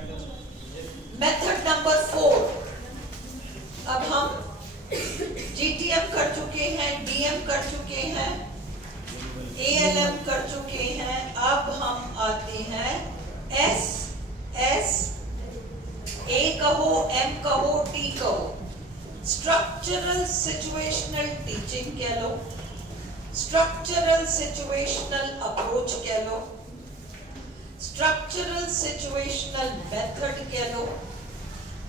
Method number 4, अब हम GTM कर चुके हैं, DM कर चुके हैं, ALM कर चुके हैं। अब हम आते हैं S, A कहो, M कहो, T कहो। स्ट्रक्चरल सिचुएशनल टीचिंग कह लो, स्ट्रक्चरल सिचुएशनल अप्रोच कह लो, स्ट्रक्चरल सिचुएशनल मेथड कह लो।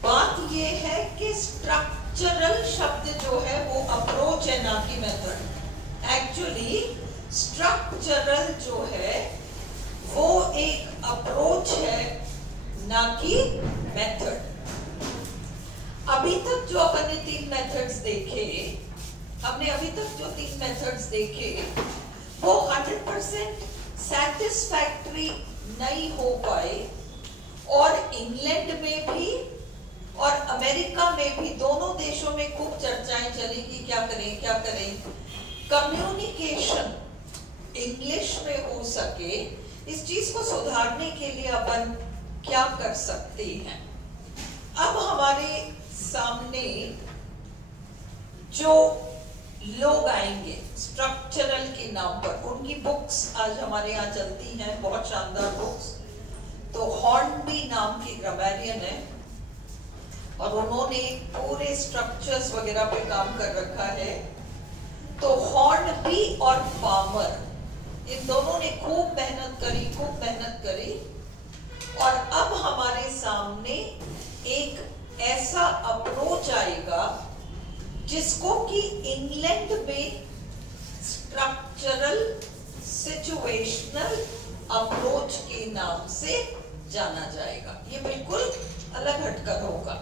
बात ये है कि स्ट्रक्चरल शब्द जो है वो अप्रोच है, ना कि मेथड। एक्चुअली स्ट्रक्चरल जो है वो एक अप्रोच है, ना कि मेथड। अभी तक जो अपन ने 3 मेथड्स देखे, हमने अभी तक जो 3 मेथड्स देखे वो 100% सैटिस्फैक्टरी नहीं हो पाए, और इंग्लैंड में भी और अमेरिका में भी, दोनों देशों में खूब चर्चाएं चली कि क्या करें कम्युनिकेशन इंग्लिश में हो सके। इस चीज को सुधारने के लिए अपन क्या कर सकते हैं। अब हमारे सामने जो लोग आएंगे स्ट्रक्चरल के नाम पर, उनकी बुक्स आज हमारे यहाँ चलती हैं, बहुत शानदार बुक्स। तो हॉर्नबी नाम की ग्रामरियन है और उन्होंने पूरे स्ट्रक्चर्स वगैरह पे काम कर रखा है। तो हॉर्नबी और पामर, इन दोनों ने खूब मेहनत करी, और अब हमारे सामने एक ऐसा अप्रोच आएगा जिसको कि इंग्लैंड में स्ट्रक्चरल सिचुएशनल अप्रोच के नाम से जाना जाएगा। ये बिल्कुल अलग हटकर होगा।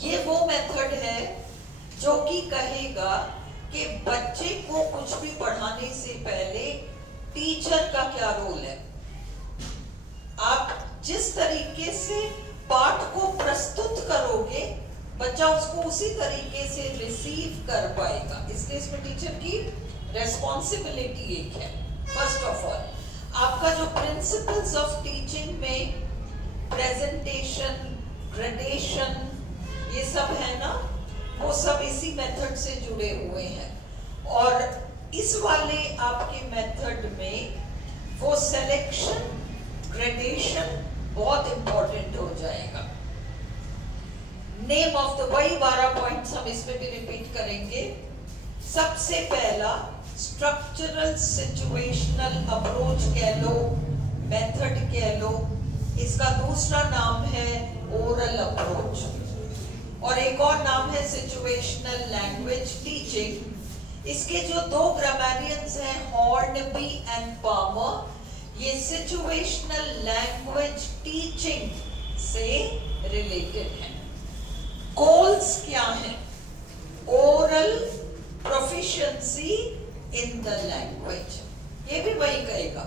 ये वो मेथड है जो कि कहेगा कि बच्चे को कुछ भी पढ़ाने से पहले टीचर का क्या रोल है। आप जिस तरीके से पाठ को प्रस्तुत करोगे, बच्चा उसको उसी तरीके से रिसीव कर पाएगा। इसलिए इसमें टीचर की रेस्पॉन्सिबिलिटी एक है। फर्स्ट ऑफ ऑल, आपका जो प्रिंसिपल्स ऑफ टीचिंग में प्रेजेंटेशन, ग्रेडेशन, ये सब है ना, वो सब इसी मेथड से जुड़े हुए हैं। और इस वाले आपके मेथड में वो सिलेक्शन, ग्रेडेशन बहुत इंपॉर्टेंट हो जाएगा। नेम ऑफ द, वही 12 पॉइंट्स हम इसमें भी रिपीट करेंगे। सबसे पहला स्ट्रक्चरल सिचुएशनल अप्रोच कह लो, मेथड कह लो। इसका दूसरा नाम है ओरल अप्रोच, और एक और नाम है सिचुएशनल लैंग्वेज टीचिंग। इसके जो 2 ग्रामरियंस हैं, हॉर्नबी एंड पामर, ये सिचुएशनल लैंग्वेज टीचिंग से रिलेटेड है। गोल्स क्या है? Oral proficiency in the language. ये भी वही कहेगा,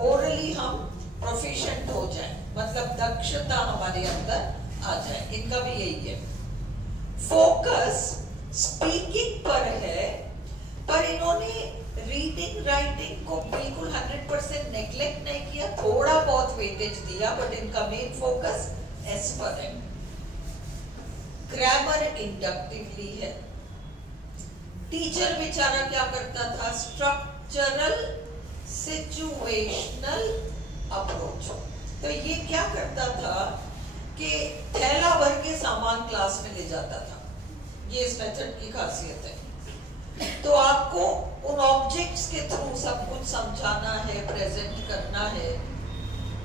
ओरली हम प्रोफिशिएंट हो जाए, मतलब दक्षता हमारे अंदर आ जाए। इनका भी यही है। फोकस स्पीकिंग पर है, पर इन्होंने रीडिंग राइटिंग को बिल्कुल 100% नेग्लेक्ट नहीं किया, थोड़ा बहुत वेटेज दिया, बट इनका मेन फोकस एस पर है। ग्रामर इंडक्टिवली है। टीचर बेचारा क्या करता था? Structural situational approach. तो ये क्या करता था कि थैला भर के सामान क्लास में ले जाता था। ये इस मेथड की खासियत है। तो आपको उन ऑब्जेक्ट्स के थ्रू सब कुछ समझाना है, प्रेजेंट करना है।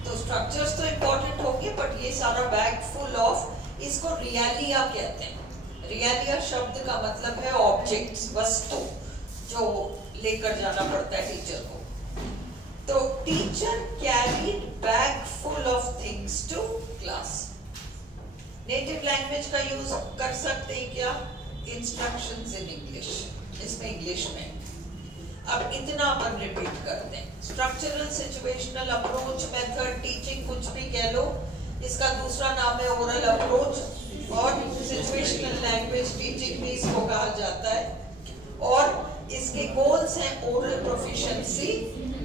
तो स्ट्रक्चर्स तो इंपॉर्टेंट होंगे, बट ये सारा बैग फुल ऑफ, इसको रियलिया कहते हैं। रियलिया शब्द का मतलब है ऑब्जेक्ट्स, वस्तु, जो लेकर जाना पड़ता है टीचर को। तो teacher carried bag full of things to class. Native language का यूज कर सकते हैं क्या? इंस्ट्रक्शंस इन इंग्लिश, इसमें इंग्लिश में। अब इतना अपन रिपीट करते हैं। Structural situational approach, method, teaching, कुछ भी कह लो। इसका दूसरा नाम है ओरल अप्रोच, और सिचुएशनल लैंग्वेज टीचिंग भी इसको कहा जाता है। और इसके गोल्स हैं ओरल प्रोफिशिएंसी,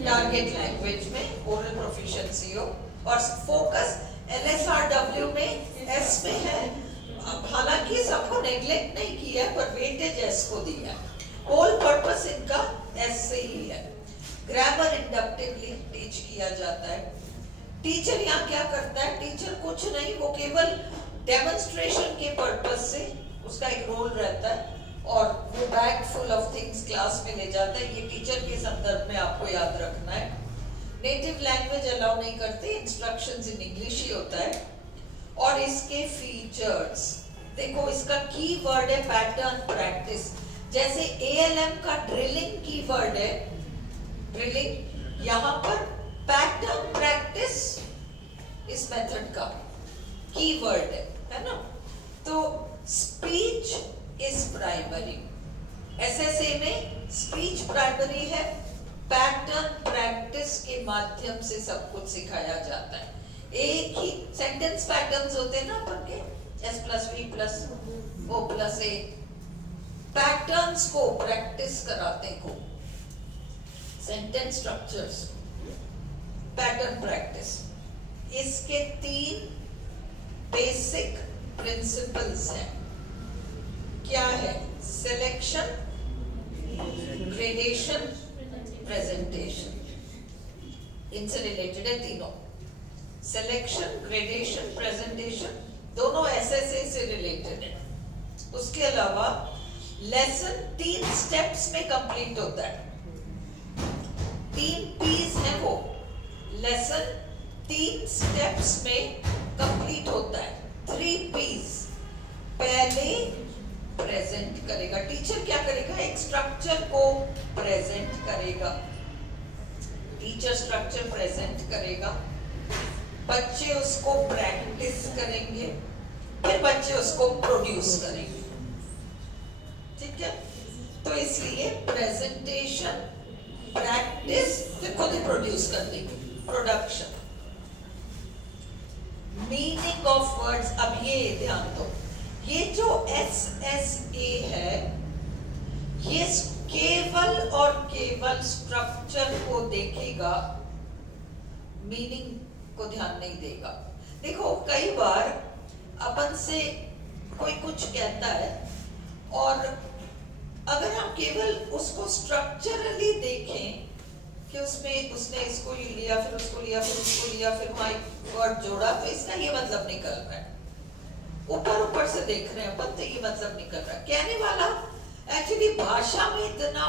टारगेट लैंग्वेज में ओरल प्रोफिशिएंसी हो, और फोकस LSRW में S में है, हालांकि सबको नेग्लेक्ट नहीं किया है पर वेटेज S को दिया है, होल पर्पस इनका S से ही है। ग्रामर इंडक्टिवली टीच किया जाता है। टीचर यहाँ क्या करता है, टीचर कुछ नहीं, वो केवल डेमोन्स्ट्रेशन के पर्पस से उसका एक रोल रहता है और वो bag full of things class में ले जाता है। ये टीचर के संदर्भ में आपको याद रखना है। नेटिव लैंग्वेज अलाउ नहीं करते, इंस्ट्रक्शंस इन इंग्लिश ही होता है। और इसके फीचर्स देखो, इसका की वर्ड है पैटर्न प्रैक्टिस। जैसे ALM का ड्रिलिंग की वर्ड है, ड्रिलिंग, यहाँ पर पैटर्न प्रैक्टिस इस मेथड का की वर्ड है ना। तो स्पीच इज प्राइमरी, SSA में स्पीच प्राइमरी है, पैटर्न प्रैक्टिस के माध्यम से सब कुछ सिखाया जाता है। एक ही सेंटेंस पैटर्न्स होते हैं ना अपन के, S+V+O+A, पैटर्न्स को प्रैक्टिस कराते को, सेंटेंस स्ट्रक्चर्स, पैटर्न प्रैक्टिस। इसके 3 बेसिक प्रिंसिपल्स हैं। क्या है? Selection, gradation, presentation. इनसे रिलेटेड है तीनों, सिलेक्शन, ग्रेडेशन, प्रेजेंटेशन, दोनों SSA से रिलेटेड है। उसके अलावा लेसन 3 स्टेप्स में कंप्लीट होता है। 3 P's है वो, लेसन 3 स्टेप्स में कंप्लीट होता है। 3 P's। पहले प्रेजेंट करेगा, टीचर क्या करेगा, एक स्ट्रक्चर को प्रेजेंट करेगा, टीचर स्ट्रक्चर प्रेजेंट करेगा, बच्चे उसको प्रैक्टिस करेंगे, फिर बच्चे उसको प्रोड्यूस करेंगे। ठीक है, तो इसलिए प्रेजेंटेशन, प्रैक्टिस, फिर खुद ही प्रोड्यूस कर देंगे, प्रोडक्शन। मीनिंग ऑफ वर्ड्स, अब ये ध्यान दो, ये जो SSA है ये केवल और केवल स्ट्रक्चर को देखेगा, मीनिंग को ध्यान नहीं देगा। देखो कई बार अपन से कोई कुछ कहता है और अगर हम केवल उसको स्ट्रक्चरली देखें कि उसमें उसने इसको लिया, फिर उसको लिया, फिर उसको लिया, फिर वहां एक वर्ड जोड़ा, तो इसका ये मतलब निकल रहा है। ऊपर ऊपर से देख रहे हैं अपन तो ये मतलब निकल रहा है। कहने वाला एक्चुअली भाषा में इतना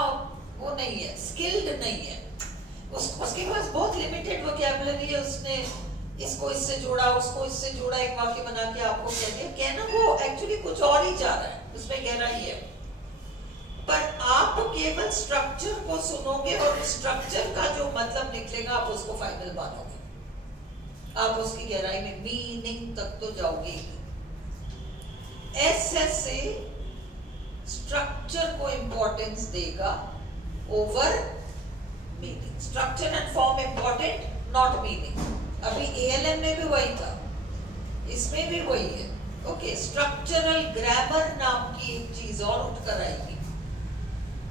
वो नहीं है, स्किल्ड नहीं है, उसके पास बहुत लिमिटेड वोकैबुलरी है। उसने इसको इससे जोड़ा, उसको इससे जोड़ा, एक वाक्य बना के आपको कह दिया। कहना वो एक्चुअली कुछ और ही चाह रहा है, उसमें गहराई है। पर आप केवल स्ट्रक्चर को सुनोगे और स्ट्रक्चर का जो मतलब निकलेगा आप उसको फाइनल मानोगे, आप उसकी गहराई में मीनिंग तक तो जाओगे ही। SSA स्ट्रक्चर को इंपॉर्टेंस देगा over meaning. Structure and form important, not meaning. अभी ALM में भी वही था, इसमें भी वही है। ओके, स्ट्रक्चरल ग्रामर नाम की एक चीज और उठकर आएगी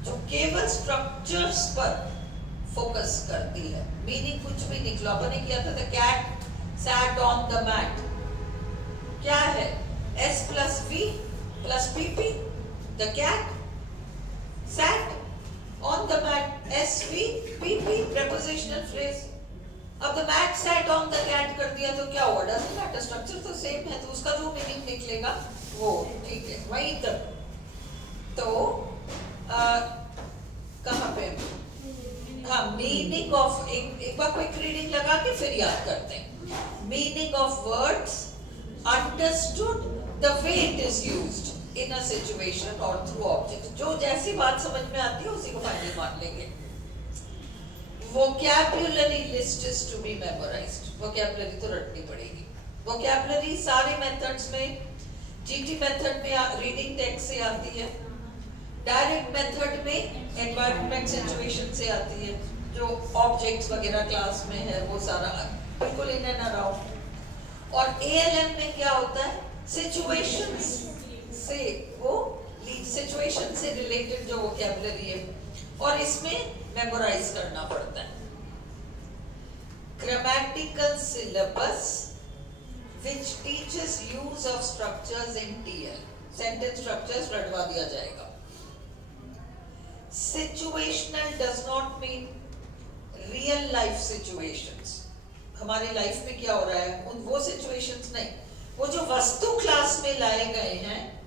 जो केवल स्ट्रक्चर्स पर फोकस करती है, मीनिंग कुछ भी निकला। अपन ने किया था the cat sat on the mat, क्या है? S+V+PP, the cat sat on the mat, SVPP, prepositional phrase। अब the mat sat on the cat कर दिया तो क्या हुआ? doesn't matter, स्ट्रक्चर तो सेम है, तो उसका जो मीनिंग निकलेगा वो ठीक है, वहीं तक। तो कहाँ पे? हाँ, मीनिंग ऑफ, एक बार क्विक रीडिंग लगा के फिर याद करते हैं। Meaning of words understood the way it is used in a situation or through objects। जो जैसी बात समझ में आती है उसी को फाइनल मान लेंगे। Vocabulary list is to be memorized। Vocabulary तो रटनी पड़ेगी। Vocabulary सारे मेथड्स में, GT मेथड में रीडिंग टेक्स्ट से आती है, डायरेक्ट मेथड में एनवायरनमेंट सिचुएशन से आती है, जो ऑब्जेक्ट्स वगैरह क्लास में है वो सारा बिल्कुल इन एंड अराउंड। और ALM में क्या होता है? सिचुएशंस से, वो सिचुएशन से रिलेटेड जो वोकैबुलरी है, और इसमें मेमोराइज करना पड़ता है। Grammatical syllabus which teaches use of structures in TL. Sentence structures रटवा दिया जाएगा. Situational does not mean real life situations. हमारी लाइफ में क्या हो रहा है उन वो situations नहीं, वो जो वस्तु क्लास में लाए गए हैं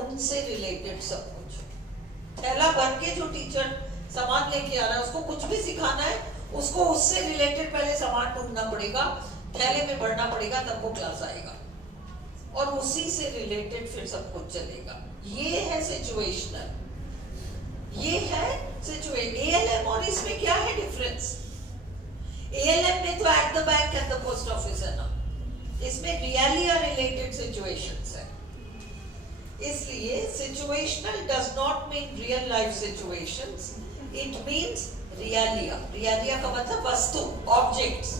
उनसे रिलेटेड सब कुछ. थैला भर के जो टीचर सामान लेके आ रहा है उसको कुछ भी सिखाना है, उसको उससे रिलेटेड पहले सामान ढूंढना पड़ेगा, थैले में भरना पड़ेगा, तब वो क्लास आएगा और उसी से रिलेटेड फिर सब कुछ चलेगा. ये है सिचुएशनल, ये है सिचुएशन. एएलएम और इसमें क्या है डिफरेंस? एएलएम में तो at the bank and the post office है ना, इसमें रियलिया रिलेटेड सिचुएशंस है. इसलिए situational does not mean real life situations, it means realia. Realia का मतलब वस्तु, ऑब्जेक्ट्स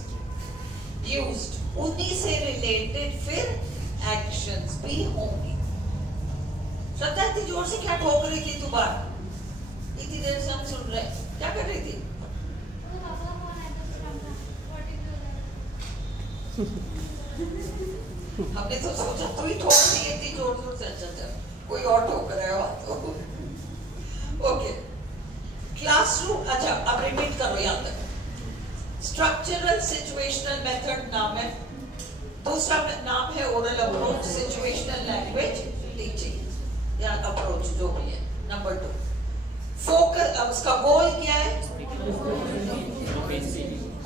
यूज्ड, उन्हीं से रिलेटेड फिर एक्शंस भी होंगी. श्रद्धा इतनी जोर से क्या ठोक रही थी तू बात? इतनी देर से हम सुन रहे हैं, क्या कर रही थी? हमने तो सोचा तू ही ठोक रही है इतनी जोर जोर से. अच्छा कोई और ठोक रहा है तो ओके. क्लासरूम, अच्छा अब रिपीट करो यहाँ तक. स्ट्रक्चरल सिचुएशनल मेथड नाम है, दूसरा नाम है oral approach, situational language teaching या अप्रोच जो भी है. नंबर 2 फोकस, उसका गोल क्या है?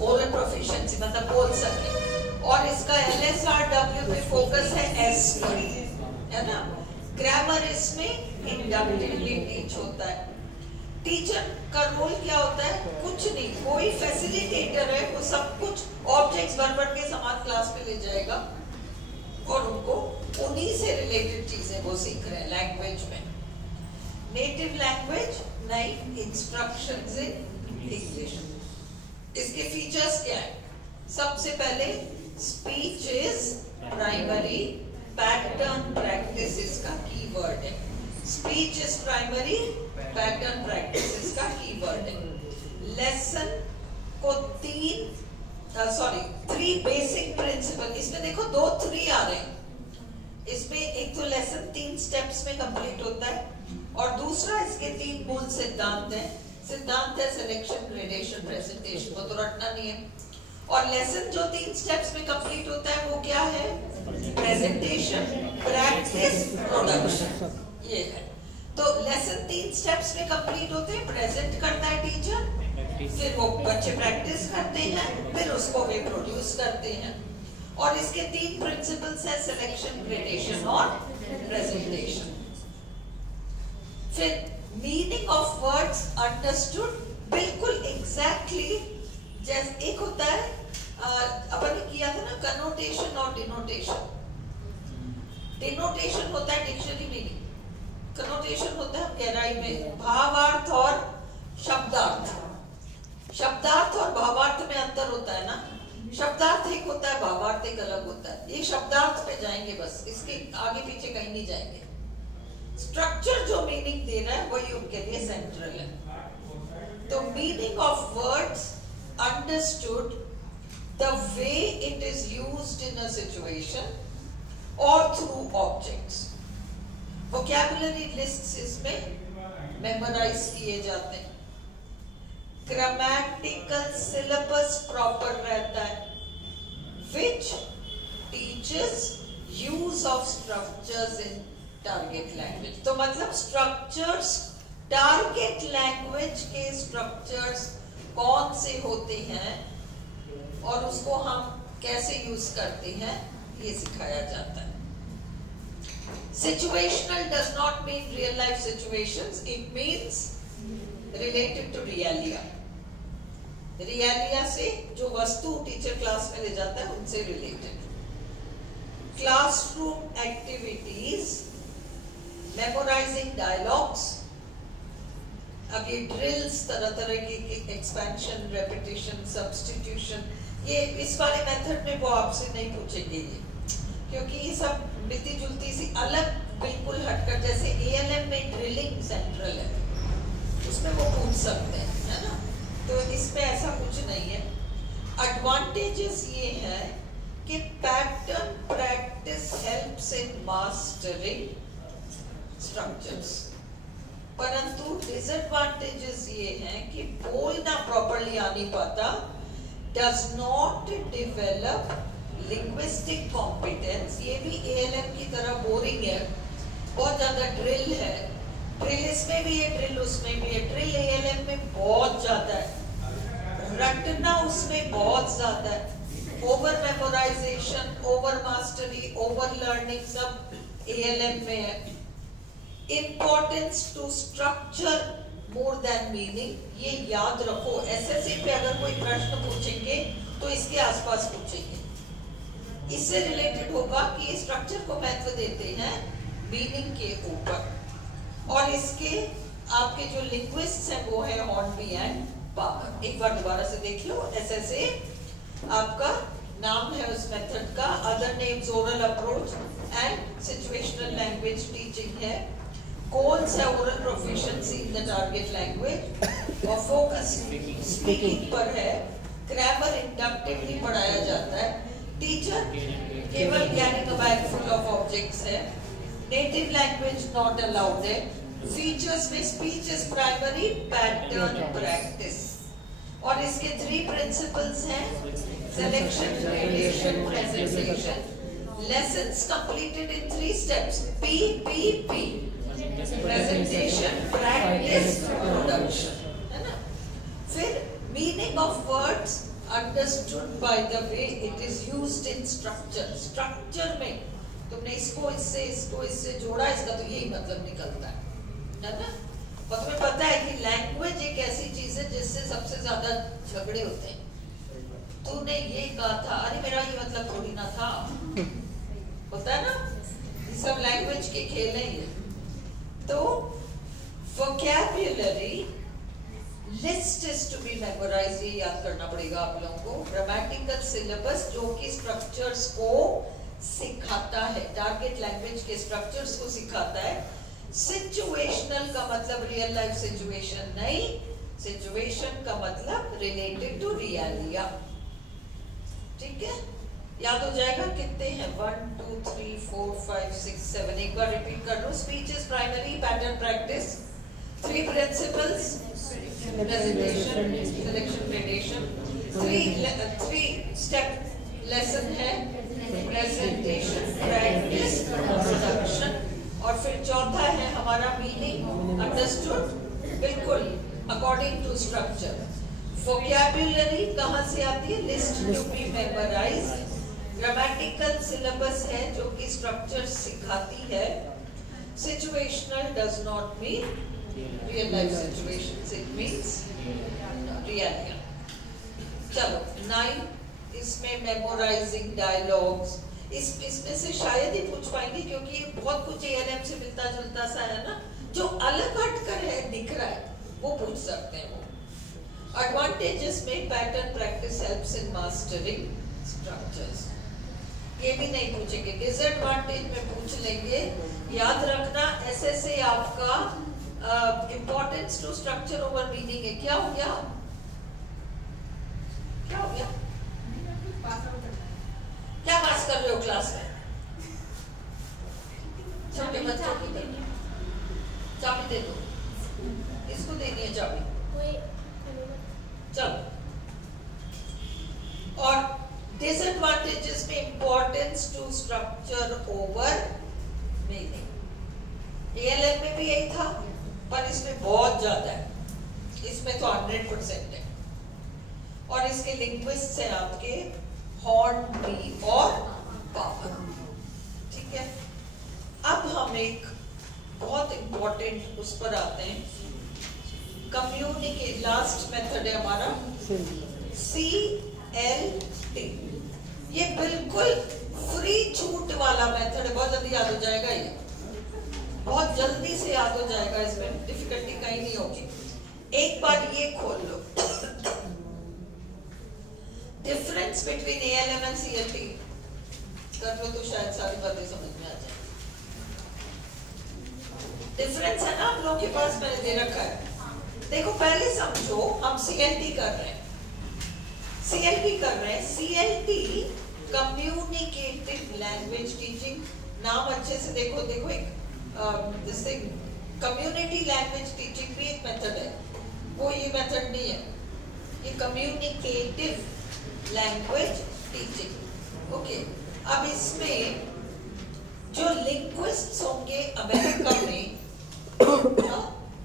ओरल प्रोफिशिएंसी, मतलब बोल सके. और इसका LSRW पे फोकस है S पर, है ना. ग्रामर इसमें इंडक्टिवली टीच होता है. टीचर का रोल क्या होता है? कुछ नहीं, कोई फैसिलिटेटर है, वो सब कुछ ऑब्जेक्ट्स भर के सामान क्लास में ले जाएगा और उनको उन्हीं से रिलेटेड चीजें वो सीख रहे हैं लैंग्वेज में. नेटिव लैंग्वेज नहीं, इंस्ट्रक्शंस इन इंग्लिश. इसके फीचर्स क्या है? सबसे पहले speech is primary, pattern practice इसका कीवर्ड है. Speech is primary, pattern practice इसका कीवर्ड है. लेसन को 3 बेसिक प्रिंसिपल, इसमें देखो 2-3 आ रहे हैं. इसमें एक तो लेसन 3 स्टेप्स में कंप्लीट होता है और दूसरा इसके 3 मूल सिद्धांत है. सिद्धांत है सिलेक्शन, ग्रेडेशन, प्रेजेंटेशन, वो तो रटना नहीं है. और लेसन जो 3 स्टेप्स में कंप्लीट होता है वो क्या है? Presentation, practice, production. ये है. तो लेसन 3 स्टेप्स में कंप्लीट होते हैं. प्रेजेंट करता है टीचर, फिर वो बच्चे प्रैक्टिस करते हैं, फिर उसको वे प्रोड्यूस करते हैं. और इसके 3 प्रिंसिपल्स हैं, सिलेक्शन, ग्रेडेशन और प्रेजेंटेशन. फिर मीनिंग ऑफ वर्ड्स अंडरस्टूड, बिल्कुल एग्जैक्टली जैसे एक होता है अपन ने किया था ना कनोटेशन और डिनोटेशन. डिनोटेशन होता है डिक्शनरी मीनिंग, कनोटेशन होता है गहराई में भावार्थ और शब्दार्थ. शब्दार्थ और भावार्थ में अंतर होता है ना. शब्दार्थ एक होता है, भावार्थ एक अलग होता है. ये शब्दार्थ पे जाएंगे बस, इसके आगे पीछे कहीं नहीं जाएंगे. स्ट्रक्चर जो मीनिंग दे रहा है वही उनके लिए सेंट्रल है. तो meaning of words understood, the way it is used in a situation और थ्रू ऑब्जेक्ट्स. वोकैबुलरी लिस्ट्स इसमें मेमोराइज किए जाते हैं. ग्रामेटिकल सिलेबस प्रॉपर रहता है, which teaches use of structures in target language. तो मतलब structures, target language के structures कौन से होते हैं और उसको हम कैसे यूज करते हैं ये सिखाया जाता है. Situational does not mean real life situations, it means related to realia. रियलिया से जो वस्तु टीचर क्लास में ले जाता है उनसे related. Classroom activities, memorising dialogues. अब ये ड्रिल्स, तरह तरह की एक्सपेंशन, रेपिटेशन, सब्स्टिट्यूशन, ये इस वाले मेथड में वो आपसे नहीं पूछेंगे ये, क्योंकि ये सब मिलती जुलती सी अलग बिल्कुल हटकर, जैसे एएलएम में ड्रिलिंग सेंट्रल है उसमें वो पूछ सकते हैं, है ना. तो इसमें ऐसा कुछ नहीं है. एडवांटेजेस ये है कि पैटर्न मास्टरिंग स्ट्रक्चर्स। परंतु डिसएडवांटेजेस ये हैं कि बोलना प्रॉपरली आ नहीं पाता, does not develop linguistic competence. ये भी एएलएम की तरह बोरिंग है, बहुत ज्यादा ड्रिल है, ड्रिल इसमें भी है, ड्रिल उसमें भी है। ड्रिल एएलएम में बहुत ज्यादा है, रटना उसमें बहुत ज्यादा है, over memorisation, over mastery, over learning सब एएलएम में है। Importance to structure more than meaning, ये याद रखो। एसएससी पे अगर कोई प्रश्न पूछेंगे तो इसके आसपास पूछेंगे, इससे रिलेटेड होगा कि स्ट्रक्चर को महत्व देते हैं मीनिंग के ऊपर। और इसके आपके जो लिंग्विस्ट्स हैं वो है हॉर्नबी एंड पावर। एक बार दोबारा से देख लो, एसएसए आपका नाम है उस मेथड का, other names oral approach and situational language teaching है। गोल्स है oral proficiency in the target language और फोकस स्पीकिंग पर है। ग्रामर इंडक्टिवली पढ़ाया जाता है, टीचर केवल carrying a bag full of objects है। नेटिव लैंग्वेज नॉट अलाउड है। फीचर्स में speech is primary, pattern practice. और इसके 3 प्रिंसिपल्स हैं, selection, gradation, presentation. Lessons completed in 3 steps, PPP, presentation, practice, production, है ना। फिर meaning of words understood by the way it is used in structure. Structure में तुमने इसको इससे जोड़ा, इसका तो यही मतलब निकलता है ना। और तुम्हें पता है कि लैंग्वेज एक ऐसी चीज है जिससे सबसे ज्यादा झगड़े होते हैं। तूने ये कहा था, अरे मेरा ये मतलब थोड़ी ना था, होता है ना। ये सब लैंग्वेज के खेल हैं ये। तो vocabulary list is to be memorise, ये याद करना पड़ेगा आप लोगों को। ग्रामेटिकल सिलेबस जो कि स्ट्रक्चर्स को सिखाता है, टारगेट लैंग्वेज के स्ट्रक्चर्स को सिखाता है। सिचुएशनल का मतलब रियल लाइफ सिचुएशन नहीं, सिचुएशन का मतलब रिलेटेड टू रियलिया। ठीक है, याद हो जाएगा। कितने हैं? 1 2 3 4 5 6 7। एक बार रिपीट कर लो। Speech is primary, pattern practice, 3 principles, presentation, selection, gradation. 3 step lesson है, प्रेजेंटेशन, प्रैक्टिस, प्रोडक्शन। और फिर चौथा है हमारा मीनिंग अंडरस्टूड, बिल्कुल अकॉर्डिंग टू स्ट्रक्चर। वोकैब्युलरी कहाँ से आती है? List to be memorised. Grammatical syllabus है जो कि स्ट्रक्चर सिखाती है। Situational does not mean real life situations, it means realia. चलो 9, इसमें मेमोराइजिंग डायलॉग्स। इसमें से शायद ही पूछ पाएंगे क्योंकि ये बहुत कुछ एएलएम से मिलता जुलता सा है ना। जो अलग हटकर है, दिख रहा है, वो पूछ सकते हैं वो। एडवांटेजेस में pattern practice helps in mastering structures, ये भी नहीं पूछेंगे। डिसएडवांटेज में पूछ लेंगे। याद रखना एसएसए आपका importance to structure over meaning है। क्या हो गया? क्या हो गया? क्या पास कर रहे हो क्लास में? छोटे बच्चों की चाबी दे दो, इसको देनी है चाबी। चलो, और डिसएडवांटेजेस में importance to structure over meaning. ALM में भी यही था, पर इसमें बहुत ज्यादा है, इसमें तो 100% है। और इसके लिंग्विस्ट्स हैं आपके हॉर्नबी और पावर। ठीक है, अब हम एक बहुत इंपॉर्टेंट उस पर आते हैं। कम्युनिकेट, लास्ट मेथड है हमारा CLT। ये बिल्कुल फ्री छूट वाला मेथड है, बहुत जल्दी याद हो जाएगा। ये बहुत जल्दी से याद हो जाएगा, इसमें डिफिकल्टी कहीं नहीं होगी। एक बार ये खोल लो, difference between ALM and CLT कर लो तो शायद सारी बातें समझ में आ जाए। डिफरेंस है ना आप लोगों के पास, मैंने दे रखा है। देखो पहले समझो, हम CLT कर रहे हैं। CLT कम्युनिकेटिव लैंग्वेज टीचिंग, नाम अच्छे से देखो, एक जैसे कम्युनिटी लैंग्वेज टीचिंग भी एक मेथड है, वो ये मेथड नहीं है, ये कम्युनिकेटिव लैंग्वेज टीचिंग। ओके, अब इसमें जो लिंग्विस्ट्स होंगे अमेरिका में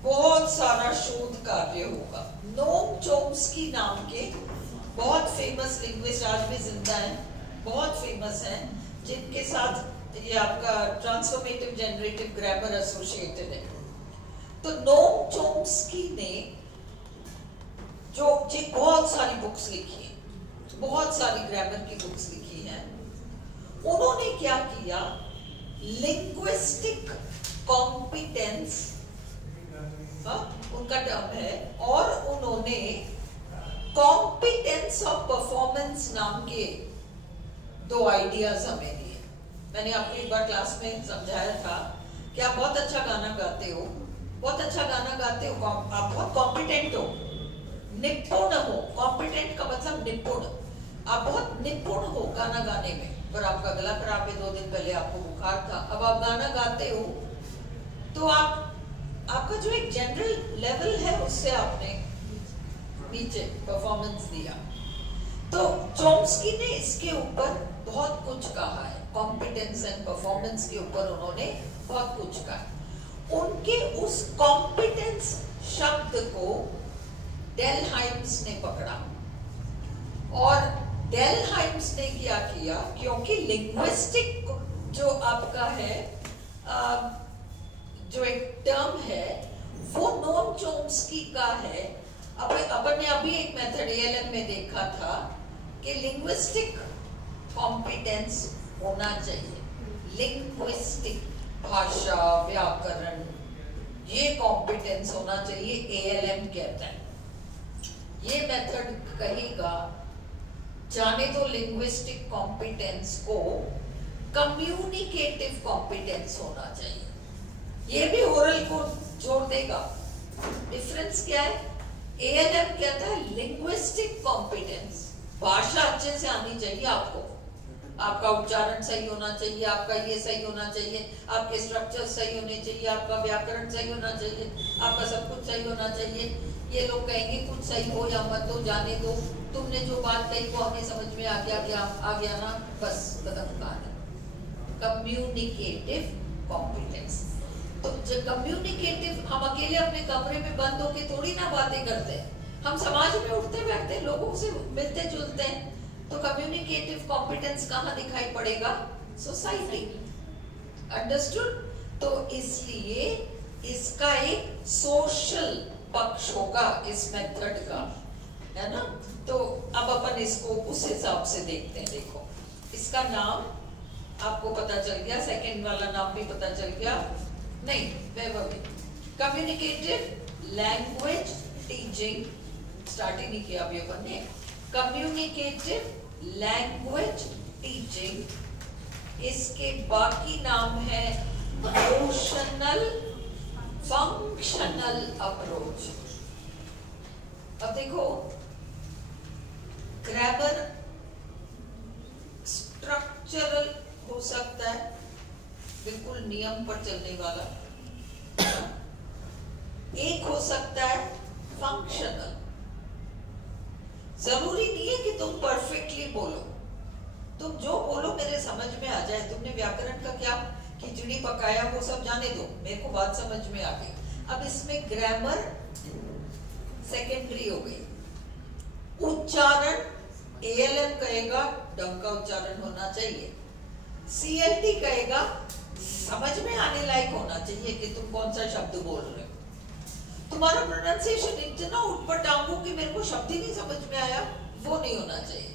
बहुत सारा शोध कार्य होगा। नोम चोम्स्की नाम के बहुत फेमस लिंग्विस्ट आज भी जिंदा हैं, बहुत फेमस हैं, जिनके साथ ये आपका ट्रांसफॉर्मेटिव जनरेटिव ग्रामर एसोसिएटेड है। तो नोम चोम्स्की ने जो बहुत सारी बुक्स लिखी हैं, बहुत सारी ग्रामर की बुक्स लिखी हैं, उन्होंने क्या किया, लिंग्विस्टिक कॉम्पिटेंस उनका टर्म है, और उन्होंने कॉम्पिटेंस ऑफ परफॉर्मेंस नाम के दो आइडियाज हमें दिए। मैंने आपको एक बार क्लास में समझाया था कि आप बहुत अच्छा गाना गाते हो, बहुत अच्छा गाना गाते हो, आप बहुत कॉम्पिटेंट हो, निपुण हो। कॉम्पिटेंट का मतलब निपुण, आप बहुत निपुण हो गाना गाने में, पर आपका गला खराब है, 2 दिन पहले आपको बुखार था, अब आप गाना गाते हो तो आपका जो एक जनरल लेवल है उससे आपने नीचे परफॉर्मेंस दिया। तो चोम्स्की ने इसके ऊपर बहुत कुछ कहा है, कॉम्पिटेंस एंड परफॉर्मेंस के ऊपर उन्होंने बहुत कुछ कहा। उनके उस कॉम्पिटेंस शब्द को डेलहाइम्स ने पकड़ा, और डेलहाइम्स ने क्या किया, क्योंकि लिंग्विस्टिक जो आपका है जो एक टर्म है वो नोम चोम्स्की का है। अपन ने अभी एक मेथड एएलएम में देखा था कि लिंग्विस्टिक कॉम्पिटेंस होना चाहिए, लिंग्विस्टिक भाषा व्याकरण ये कॉम्पिटेंस होना चाहिए, एएलएम कहता है। ये मेथड कहेगा जाने तो लिंग्विस्टिक कॉम्पिटेंस को कम्युनिकेटिव कॉम्पिटेंस होना चाहिए, ये भी ओरल को जोड़ देगा। डिफरेंस क्या है, एएलएम कहता है लिंग्विस्टिक कॉम्पिटेंस, भाषा अच्छे से आनी चाहिए आपको, आपका उच्चारण सही होना चाहिए, आपका ये सही होना चाहिए, आपके स्ट्रक्चर सही होने चाहिए, आपका व्याकरण सही होना चाहिए, आपका सब कुछ सही होना चाहिए। ये लोग कहेंगे कुछ सही हो या मत हो, जाने दो, तुमने जो बात कही वो हमें समझ में आ गया ना, बस खत्म कहानी। कम्युनिकेटिव कॉम्पिटेंस, तो जब कम्युनिकेटिव, हम अकेले अपने कमरे में बंद होके थोड़ी ना बातें करते हैं, हम समाज में उठते बैठते लोगों से मिलते जुलते हैं, तो कम्युनिकेटिव कॉम्पिटेंस कहाँ दिखाई पड़ेगा, सोसाइटी। अंडरस्टूड? तो इसलिए इसका एक सोशल पक्ष होगा इस मेथड का, है ना। तो अब अपन इसको उस हिसाब से देखते हैं। देखो, इसका नाम आपको पता चल गया, सेकंड वाला नाम भी पता चल गया, नहीं कम्युनिकेटिव लैंग्वेज टीचिंग, स्टार्ट ही नहीं किया अभी अपन ने। कम्युनिकेटिव लैंग्वेज टीचिंग, इसके बाकी नाम है नोशनल फंक्शनल अप्रोच। अब देखो, ग्रामर स्ट्रक्चरल हो सकता है, बिल्कुल नियम पर चलने वाला, एक हो सकता है फंक्शनल। जरूरी नहीं है कि तुम परफेक्टली बोलो, तुम जो बोलो मेरे समझ में आ जाए। तुमने व्याकरण का क्या खिचड़ी पकाया वो सब जाने दो, मेरे को बात समझ में आ गई। अब इसमें ग्रामर सेकेंडरी हो गई, उच्चारण एएलएम कहेगा ढंग का उच्चारण होना चाहिए, सीएलटी कहेगा समझ में आने लायक होना चाहिए कि तुम कौन सा शब्द बोल रहे हो। तुम्हारा प्रोनाउंसिएशन इतना उठपटांग हो कि मेरे को शब्द ही नहीं समझ में आया, वो नहीं होना चाहिए।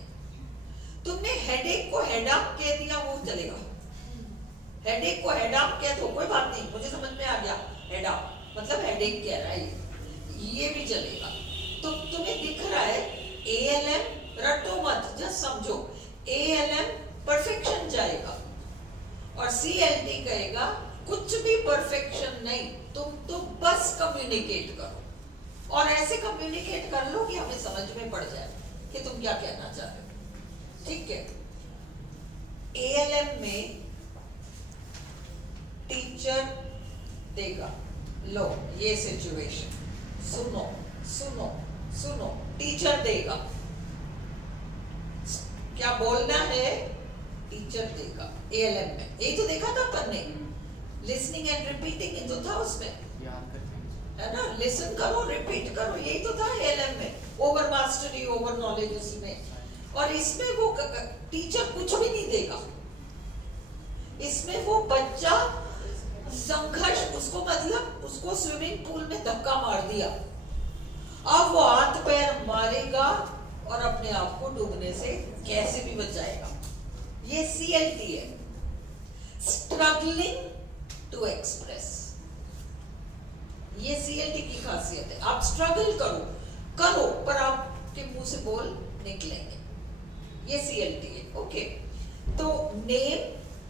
तुमने हेडेक को हेडाक कह दिया, वो चलेगा। हेडेक को हेडाक कह दो, कोई बात नहीं, मुझे समझ में आ गया, हेडाक मतलब हेडेक कह रहा है, ये भी चलेगा। तो तुम्हें दिख रहा है एएलएम, रटो मत, जस्ट समझो, एएलएम परफेक्शन जाएगा और सीएलटी कहेगा कुछ भी परफेक्शन नहीं, तुम तो बस कम्युनिकेट करो, और ऐसे कम्युनिकेट कर लो कि हमें समझ में पड़ जाए कि तुम क्या कहना चाह रहे हो। ठीक है, ALM में टीचर देगा, लो ये सिचुएशन, सुनो सुनो सुनो, टीचर देगा, क्या बोलना है टीचर देगा। ALM में यही तो देखा था अपन ने, लिसनिंग एंड रिपीटिंग ही तो था उसमें, है ना, लिसन करो रिपीट करो, यही तो था ALM में, ओवर मास्टरी ओवर नॉलेज उसमें। और इसमें वो टीचर कुछ भी नहीं देगा, इसमें वो बच्चा संघर्ष, उसको मतलब उसको स्विमिंग पूल में धक्का मार दिया, अब वो हाथ पैर मारेगा और अपने आप को डूबने से कैसे भी बचाएगा। ये CLT है, स्ट्रगलिंग टू एक्सप्रेस, ये CLT की खासियत है। आप स्ट्रगल करो करो पर आपके मुंह से बोल निकलेंगे, ये CLT है। ओके, तो नेम,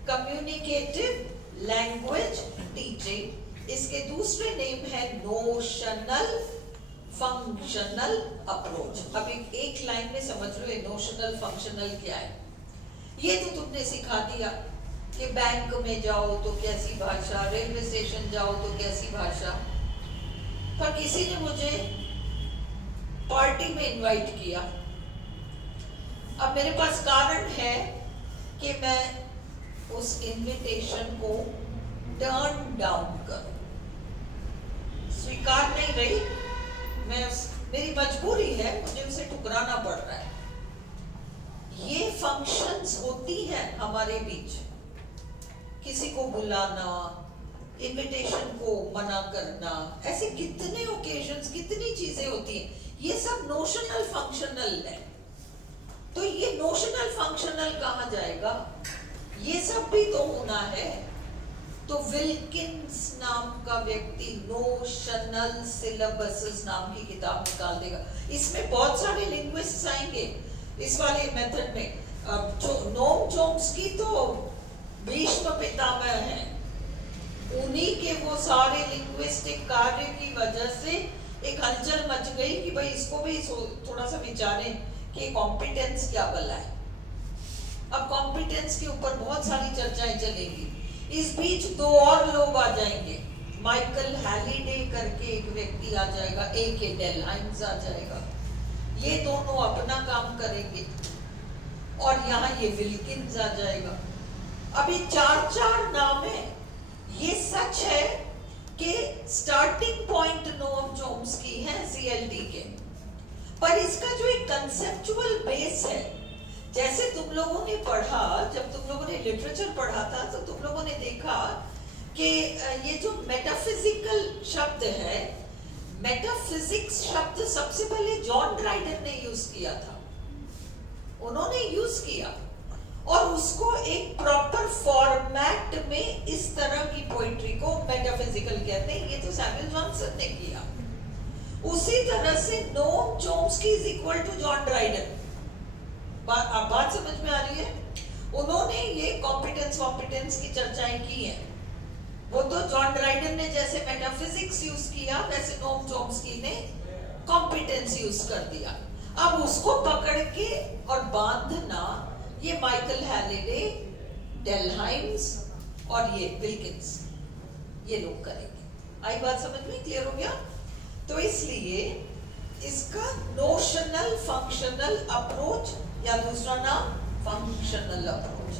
कम्युनिकेटिव, लैंग्वेज, टीचिंग, इसके दूसरे नेम है नोशनल फंक्शनल अप्रोच। अब एक लाइन में समझ लो ये नोशनल फंक्शनल क्या है। ये तो तुमने सिखा दिया कि बैंक में जाओ तो कैसी भाषा, रेलवे स्टेशन जाओ तो कैसी भाषा, पर किसी ने मुझे पार्टी में इनवाइट किया, अब मेरे पास कारण है कि मैं उस इनविटेशन को टर्न डाउन करूं, स्वीकार नहीं रही, मेरी मजबूरी है, मुझे उसे ठुकराना पड़ रहा है। ये फंक्शंस होती हैं हमारे बीच, किसी को बुलाना, इनविटेशन को मना करना, ऐसे कितने ओकेजन्स, कितनी चीजें होती हैं, ये सब नोशनल फंक्शनल है। तो ये नोशनल फंक्शनल कहाँ जाएगा, ये सब भी तो होना है। तो विल्किंस नाम का व्यक्ति नोशनल सिलेबसेस नाम की किताब निकाल देगा, इसमें बहुत सारे लिंग्विस्ट्स आएंगे इस वाले मेथड में। नोम चोम्स्की तो भीष्म पितामह हैं, उन्हीं के वो सारे लिंग्विस्टिक कार्य की वजह से एक हलचल मच गई कि भाई इसको भी थोड़ा सा विचारें कि कॉम्पिटेंस क्या भला है। अब कॉम्पिटेंस के ऊपर बहुत सारी चर्चाएं चलेंगी। इस बीच दो और लोग आ जाएंगे, माइकल हैलिडे करके एक व्यक्ति आ जाएगा, A.K. डेलहाइम्स आ जाएगा, ये दोनों अपना काम करेंगे, और यहाँ ये विल्किंस आ जाएगा। अभी चार नाम है। ये सच है कि स्टार्टिंग पॉइंट नोम चोम्स्की है CLT के, पर इसका जो एक कंसेप्चुअल बेस है, जैसे तुम लोगों ने पढ़ा, जब तुम लोगों ने लिटरेचर पढ़ा था तो तुम लोगों ने देखा कि ये जो मेटाफिजिकल शब्द है, मेटाफिजिक्स शब्द सबसे पहले जॉन ड्राइडन ने यूज किया था, उन्होंने यूज किया और उसको एक प्रॉपर फॉर्मेट में इस तरह की पोइट्री को मेटाफिजिकल कहते हैं। ये तो सैमुअल जॉनसन ने किया। उसी तरह से Noam Chomsky is equal to John Dryden. अब बात समझ में आ रही है? उन्होंने ये कॉम्पिटेंस की चर्चाएं की हैं। वो तो जॉन ड्राइडन ने जैसे मेटाफिजिक्स यूज किया, वैसे नोम चोम्स्की ने कॉम्पिटेंस यूज कर दिया। अब उसको पकड़ के और बांधना ये माइकल हैलिडे, डेलहाइम्स और ये विल्किंस, ये लोग करेंगे। आई बात समझ में? क्लियर हो गया? तो इसलिए इसका नोशनल फंक्शनल अप्रोच या दूसरा नाम फंक्शनल अप्रोच।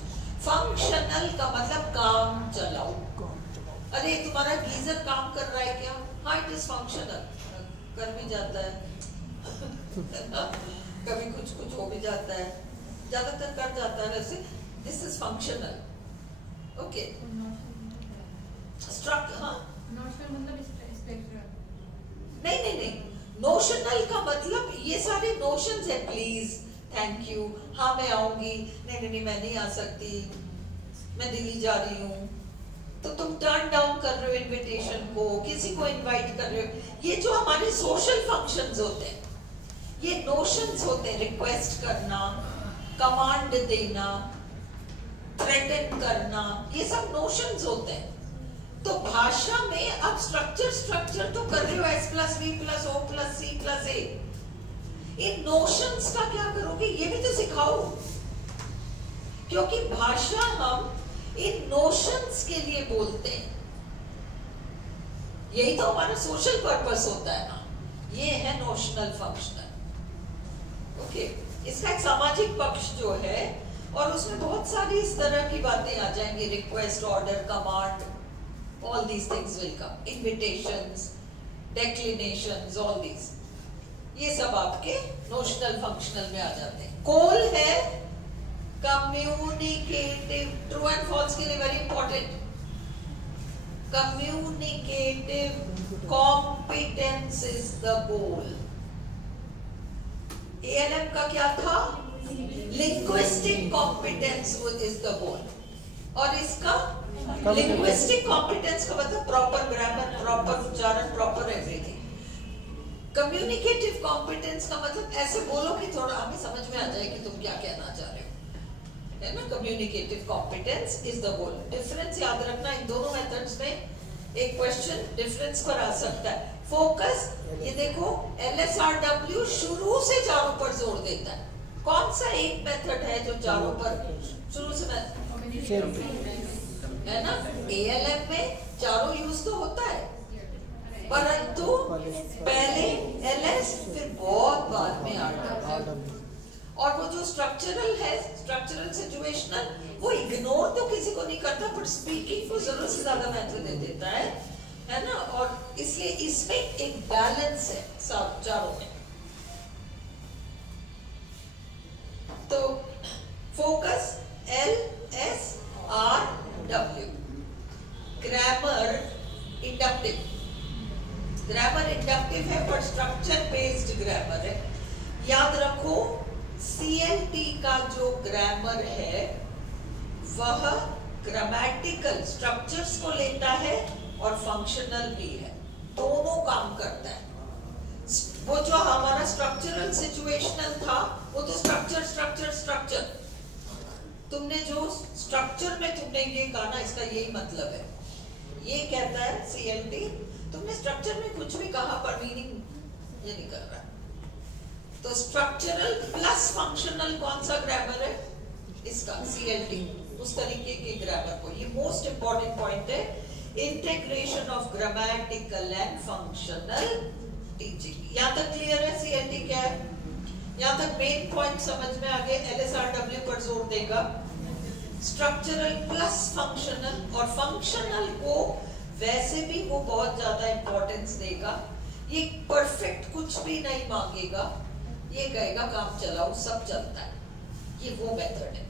फंक्शनल का मतलब काम चलाओ। अरे तुम्हारा गीजर काम कर रहा है क्या? हाँ, इट इज फंक्शनल, कर भी जाता है कभी कुछ कुछ हो भी जाता है, ज्यादातर कर जाता है वैसे। This is functional. Okay, struck, हाँ, नहीं, नोशनल का मतलब ये सारे नोशंस है, प्लीज, थैंक यू, हाँ मैं आऊंगी, नहीं मैं नहीं आ सकती, मैं दिल्ली जा रही हूँ, तो तुम टर्न डाउन कर रहे हो इनविटेशन को, किसी को इनवाइट कर रहे हो। ये जो हमारे सोशल फंक्शंस होते हैं, ये नोशंस होते हैं। रिक्वेस्ट करना, कमांड देना, थ्रेटन करना, ये सब नोशंस होते हैं। तो भाषा में अब स्ट्रक्चर तो कर रहे हो, S+V+O+C+A। इन नोशंस का क्या करोगे? ये भी तो सिखाओ क्योंकि भाषा हम इन नोशंस के लिए बोलते हैं, यही तो हमारा सोशल पर्पस होता है ना, ये है नोशनल फंक्शनल। ओके, इसका एक सामाजिक पक्ष जो है, और उसमें बहुत सारी इस तरह की बातें आ जाएंगी, request, order, command, all these things will come, invitations, declinations, all these, ये सब आपके नोशनल फंक्शनल में आ जाते हैं। कोल है कम्युनिकेटिव, ट्रू एंड फॉल्स के लिए very important, communicative competence is the goal. ALM का क्या था? Linguistic competence is the goal, और इसका लिंग्विस्टिक कॉम्पिटेंस का मतलब प्रॉपर ग्रामर, प्रॉपर उच्चारण, प्रॉपर एवरीथिंग। कम्युनिकेटिव कॉम्पिटेंस का मतलब ऐसे बोलो कि थोड़ा हमें समझ में आ जाए कि तुम क्या कहना चाह रहे हो, है ना। Communicative competence is the goal. Difference याद रखना, इन दोनों मेथड्स में एक क्वेश्चन डिफरेंस पर आ सकता है। फोकस, ये देखो LSRW शुरू से चारों पर जोर देता है। कौन सा एक मेथड है जो चारों पर शुरू से है ना? ALM में चारों यूज तो होता है, परंतु पहले LS, फिर बहुत बाद में RW। और वो जो स्ट्रक्चरल है, स्ट्रक्चरल सिचुएशनल, वो इग्नोर तो किसी को नहीं करता, पर स्पीकिंग को जरूरत से ज्यादा महत्व दे देता है ना। और इसलिए इसमें एक बैलेंस है सब चारों में। तो focus LSRW। Grammar inductive, grammar inductive है पर स्ट्रक्चर बेस्ड ग्रामर है। याद रखो CLT का जो ग्रामर है वह ग्रामेटिकल स्ट्रक्चर्स को लेता है और फंक्शनल भी है, दोनों काम करता है। वो जो हमारा स्ट्रक्चरल सिचुएशनल था, वो तो स्ट्रक्चर स्ट्रक्चर स्ट्रक्चर, तुमने जो स्ट्रक्चर में तुमने ये कहा ना, इसका यही मतलब है। ये कहता है CLT, तुमने स्ट्रक्चर में कुछ भी कहा पर मीनिंग ये नहीं कर रहा। तो स्ट्रक्चरल प्लस फंक्शनल कौन सा ग्रामर है? इसका CLT, उस तरीके के ग्रामर को, ये मोस्ट इंपॉर्टेंट पॉइंट है, integration of grammatical and functional teaching. यहाँ तक क्लियर है CLT क्या है? यहाँ तक मेन पॉइंट समझ में आ गए। LSRW पर जोर देगा, स्ट्रक्चरल प्लस फंक्शनल, और फंक्शनल को वैसे भी वो बहुत ज्यादा इंपॉर्टेंस देगा। ये परफेक्ट कुछ भी नहीं मांगेगा, ये कहेगा काम चलाओ, सब चलता है, ये वो मेथड है।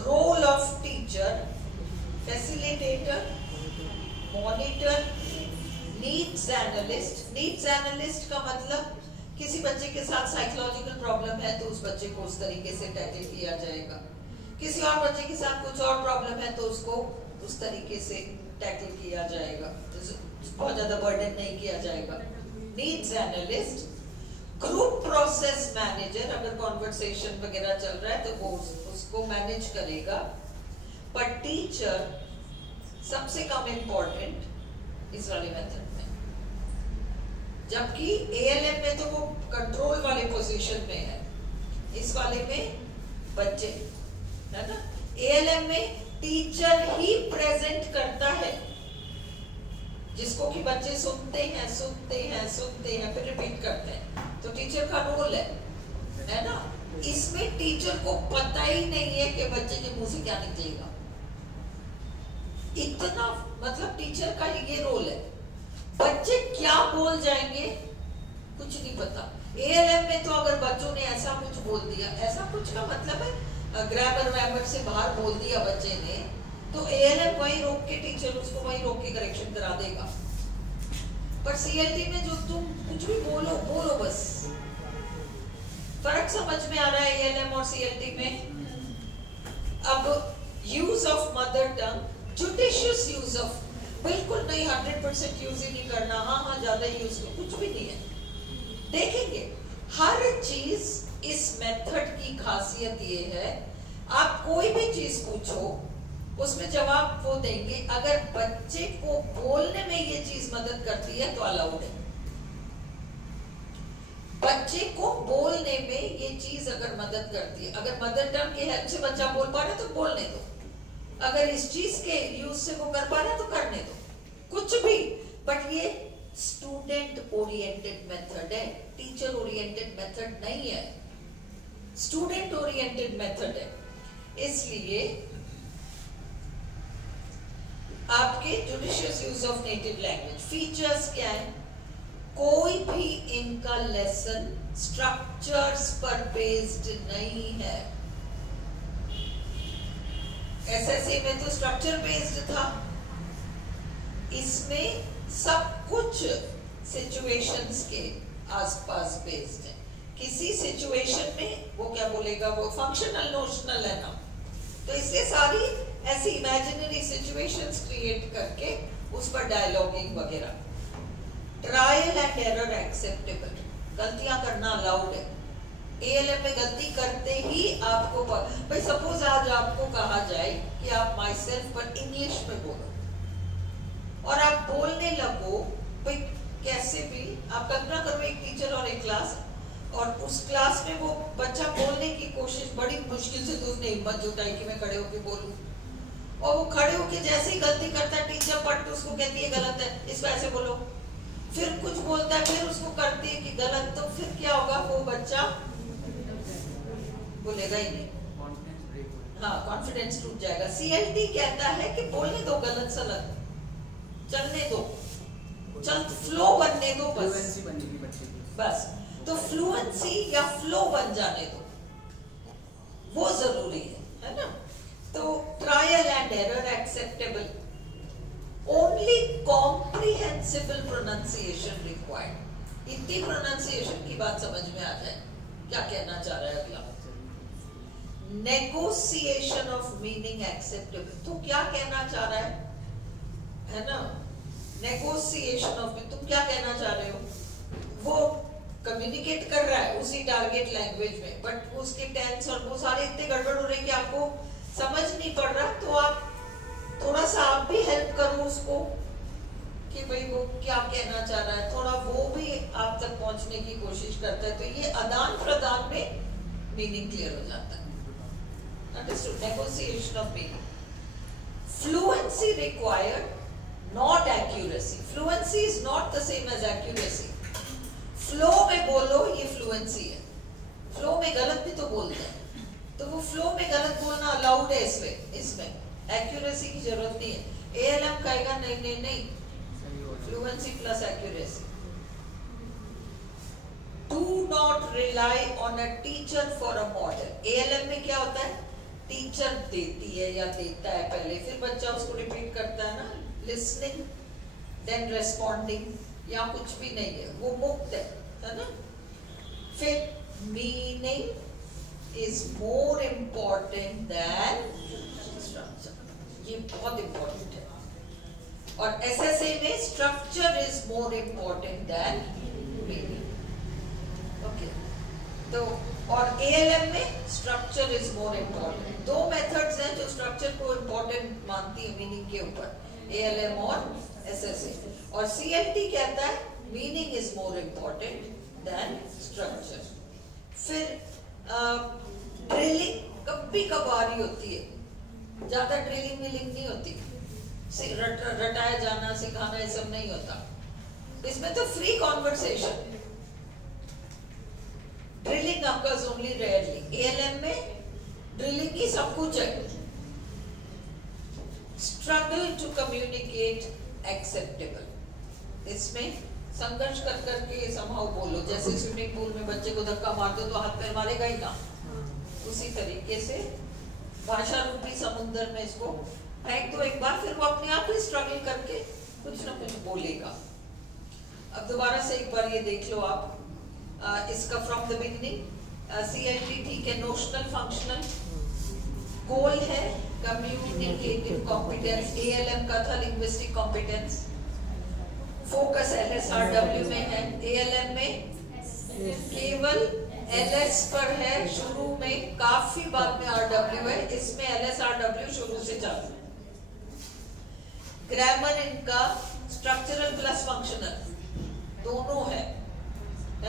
Role of teacher, facilitator, monitor, needs analyst. Needs analyst का मतलब किसी बच्चे के साथ साइकोलॉजिकल प्रॉब्लम है तो उस बच्चे को उस तरीके से टैकल किया जाएगा, किसी और बच्चे के साथ कुछ और प्रॉब्लम है तो उसको उस तरीके से टैकल किया जाएगा, बहुत ज्यादा बर्डन नहीं किया जाएगा। Needs analyst, group process manager, अगर कॉन्वर्सेशन वगैरह चल रहा है तो वो उसको मैनेज करेगा। पर टीचर सबसे कम इंपॉर्टेंट इस वाले मेथड में, जबकि ALM में तो वो कंट्रोल वाले पोजीशन में है, इस वाले में बच्चे है ना। ALM में टीचर ही प्रेजेंट करता है, जिसको कि बच्चे सुनते हैं सुनते हैं सुनते हैं फिर रिपीट करते हैं, तो टीचर का रोल है ना। इसमें टीचर को पता ही नहीं है कि बच्चे के मुंह से क्या निकलेगा, इतना मतलब टीचर का ये रोल है। बच्चे क्या बोल जाएंगे कुछ नहीं पता। ALM में तो अगर बच्चों ने ऐसा कुछ बोल दिया, ऐसा कुछ का मतलब है ग्रामर वैमर से बाहर बोल दिया बच्चे ने, तो ALM वही रोक के, टीचर उसको वही रोक के करेक्शन करा देगा। पर CLT में जो तुम कुछ भी बोलो बोलो बस। फर्क समझ में आ रहा है ALM और CLT में? अब use of mother tongue, judicious use of, बिल्कुल नहीं 100% यूज ही नहीं करना, हाँ ज्यादा यूज कुछ भी नहीं है। देखेंगे हर चीज इस मेथड की खासियत ये है, आप कोई भी चीज पूछो उसमें जवाब वो देंगे, अगर बच्चे को बोलने में ये चीज मदद करती है तो अलाउड है। बच्चे को बोलने में ये चीज अगर मदद करती है, अगर मदर टंग की हेल्प से बच्चा बोल पा रहा है तो बोलने दो, अगर इस चीज के यूज से वो कर पा रहा है तो करने दो, कुछ भी। बट ये स्टूडेंट ओरिएंटेड मेथड है, टीचर ओरिएंटेड मेथड नहीं है, स्टूडेंट ओरिएंटेड मेथड है। इसलिए आपके judicious use of native language features क्या है? कोई भी इनका लेसन स्ट्रक्चर्स पर बेस्ड नहीं है। एसएसए में तो स्ट्रक्चर बेस्ड था, इसमें सब कुछ सिचुएशंस के आसपास बेस्ड है। किसी सिचुएशन में वो क्या बोलेगा, वो फंक्शनल नोशनल है ना, तो इसलिए सारी ऐसी इमेजिनरी सिचुएशंस क्रिएट करके उस पर डायलॉगिंग वगैरह। ट्रायल एंड एरर एक्सेप्टेबल, गलतियां करना अलाउड है। एएलएम में गलती करते ही आपको भाई सपोज आज आपको कहा जाए कि आप माई सेल्फ पर इंग्लिश में बोलो और आप बोलने लगो, भाई कैसे भी आप कल्पना करो एक टीचर और एक क्लास, और उस क्लास में वो बच्चा बोलने की कोशिश बड़ी मुश्किल से, तो उसने हिम्मत जुटाई कि मैं खड़े होके बोलूं, और वो खड़े होके जैसे ही गलती करता है टीचर पट उसको कहती है गलत है, इसको ऐसे बोलो, फिर कुछ बोलता है, फिर उसको करती है कि गलत, तो फिर क्या होगा, वो बच्चा बोलेगा ही नहीं, हाँ कॉन्फिडेंस टूट जाएगा। सीएलटी कहता है कि बोलने दो, गलत सलत चलने दो, चल फ्लो बनने दो, बस तो फ्लुएंसी या फ्लो बन जाने दो, वो जरूरी है ना। तो trial and error acceptable, only comprehensible pronunciation required. इतनी प्रोनाउंसिएशन की बात समझ में आ जाए क्या कहना चाह रहा है अगला। नेगोशिएशन ऑफ मीनिंग एक्सेप्टेबल, तो क्या कहना चाह रहा है ना, नेगोशिएशन ऑफ, तुम क्या कहना चाह रहे हो, वो कम्युनिकेट कर रहा है उसी टारगेट लैंग्वेज में, बट उसके टेंस और वो सारे इतने गड़बड़ हो रहे हैं कि आपको समझ नहीं पड़ रहा, तो आप थोड़ा सा आप भी हेल्प करो उसको कि भाई वो क्या कहना चाह रहा है, थोड़ा वो भी आप तक पहुंचने की कोशिश करता है, तो ये आदान प्रदान में मीनिंग क्लियर हो जाता है। Understood? Negotiation of meaning. Fluency required, not accuracy. Fluency is not the same as accuracy. Flow में बोलो, ये फ्लुएंसी है, फ्लो में गलत भी तो बोलते हैं, तो वो फ्लो में गलत बोलना अलाउड है, इसमें एक्यूरेसी की जरूरत नहीं है। एएलएम कहेगा नहीं नहीं नहीं, fluency plus accuracy. Do not rely on a teacher for a model. ALM में क्या होता है, टीचर देती है या देता है पहले, फिर बच्चा उसको रिपीट करता है ना, लिसनिंग देन रेस्पॉन्डिंग, या कुछ भी नहीं है, वो मुक्त है ना। फिर meaning is more important then structure, ये बहुत इंपॉर्टेंट है। और एसएसए में structure is more important then meaning. Okay, तो और एएलएम में स्ट्रक्चर इज मोर इम्पोर्टेंट। दो मेथड्स हैं जो स्ट्रक्चर को इम्पोर्टेंट मानती है मीनिंग के ऊपर, एएलएम और एसएसए। और सीएलटी कहता है meaning is more important then structure. फिर ड्रिलिंग कभी कभार ही होती है, ज्यादा ड्रिलिंग मिलिंग नहीं होती, रटाया जाना सिखाना ये सब नहीं होता इसमें, तो फ्री कॉन्वर्सेशन। ड्रिलिंग आपका ओनली रेयरली। एएलएम में ड्रिलिंग ही सब कुछ है। स्ट्रगल टू कम्युनिकेट एक्सेप्टेबल, इसमें संघर्ष कर करके समहाउ बोलो, जैसे स्विमिंग पूल में बच्चे को धक्का मार दो तो हाथ पैर मारेगा ही ना, उसी तरीके से भाषा रूपी समुद्र में इसको फेंक दो एक बार, फिर वो अपने आप ही स्ट्रगल करके कुछ ना कुछ बोलेगा। अब दोबारा से एक बार ये देख लो आप, इसका फ्रॉम द बिगिनिंग। सीएलटी ठीक है, नोशनल फंक्शनल। गोल है कम्युनिकेटिव कॉम्पिटेंस, एएलएम का था लिंग्विस्टिक कॉम्पिटेंस। फोकस एलएसआरडब्ल्यू में है, एएलएम में केवल एलएस पर है शुरू में, काफी बाद में आरडब्ल्यू है, इसमें एलएसआरडब्ल्यू शुरू से चालू है। ग्रामर इनका स्ट्रक्चरल प्लस फंक्शनल दोनों है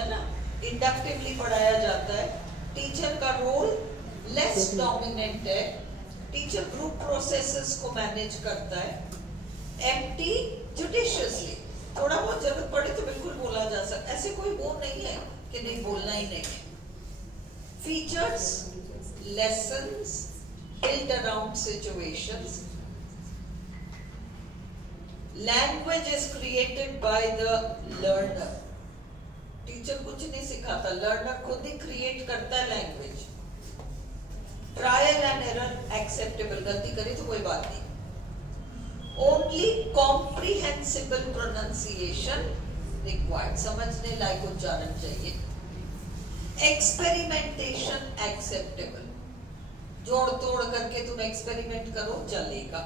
ना। इंडक्टिवली पढ़ाया जाता है। टीचर का रोल लेस डोमिनेंट है। टीचर ग्रुप प्रोसेसेस को मैनेज करता है। एम्प्टी जुडिशियसली, थोड़ा बहुत जरूरत पड़े तो बिल्कुल बोला जा सकता, ऐसे कोई वो नहीं है कि नहीं बोलना ही नहीं है। Features lessons built around situations. Language is created by the learner. Teacher कुछ नहीं सिखाता, लर्नर खुद ही क्रिएट करता है language. Trial and error acceptable, गलती करी तो कोई बात नहीं। ओनली कॉम्प्रिहेंसिबल प्रोनाउंसिएशन रिक्वायर्ड, समझने लायक उच्चारण चाहिए। एक्सपेरिमेंटेशन एक्सेप्टेबल, जोड़ तोड़ करके तुम एक्सपेरिमेंट करो चलेगा।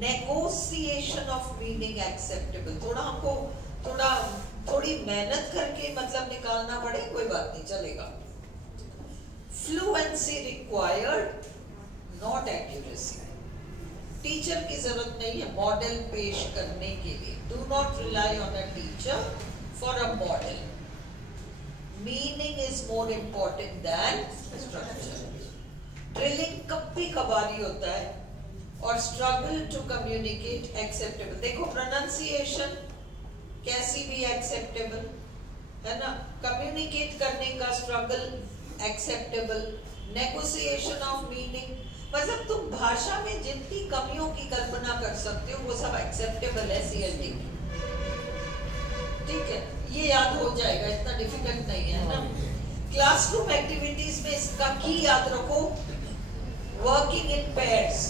नेगोशिएशन ऑफ मीनिंग एक्सेप्टेबल, थोड़ा हमको थोड़ी मेहनत करके मतलब निकालना पड़े कोई बात नहीं चलेगा। Fluency required not accuracy, teacher की जरूरत नहीं है मॉडल पेश करने के लिए। Do not rely on a teacher for a model. Meaning is more important than structure. Drilling कभी कभारी होता है। और स्ट्रगल टू कम्युनिकेट एक्सेप्टेबल, देखो प्रोनाउंसिएशन कैसी भी एक्सेप्टेबल है ना, कम्युनिकेट करने का struggle acceptable, negotiation of meaning, मतलब तुम भाषा में जितनी कमियों की कल्पना कर सकते हो वो सब एक्सेप्टेबल है सीएलटी की। ठीक है, ये याद हो जाएगा, इतना डिफिकल्ट नहीं है ना। क्लासरूम एक्टिविटीज में इसका की याद रखो, वर्किंग इन पेयर्स,